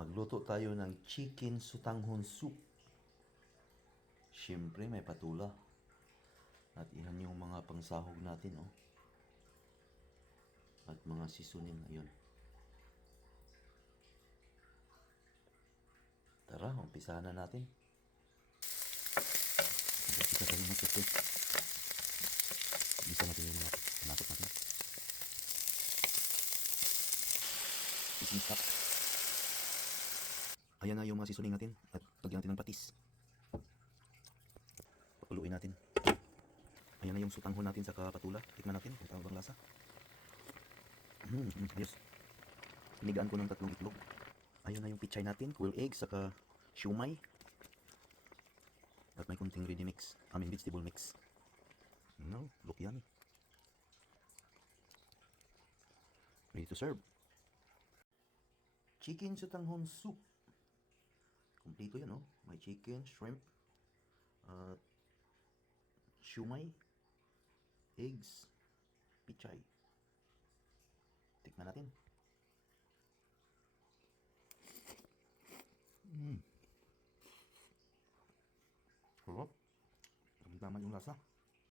Magluto tayo ng chicken sutanghon soup. Siyempre may patula. At iyan yung mga pangsahog natin, oh. At mga seasoning, ayun. Tara, umpisahan na natin. Kita tayo mag-test. Bisa natin yung mga panakot natin. Isang stop. Ayan na yung mga seasoning natin. At lagyan natin ng patis. Pakuluin natin. Ayan na yung sutanghon natin sa patula. Tikman natin kung tama bang lasa. Ayos. Hinigaan ko ng 3 itlog. Ayan na yung pichay natin. Quail egg saka siumay. At may kunting ready mix. Vegetable mix. No, look yummy. Ready to serve. Chicken sutanghon soup. Kompleto yan, oh. May chicken, shrimp, siumay, eggs, pichay. Tikman natin. Sarap. Tama yung lasa.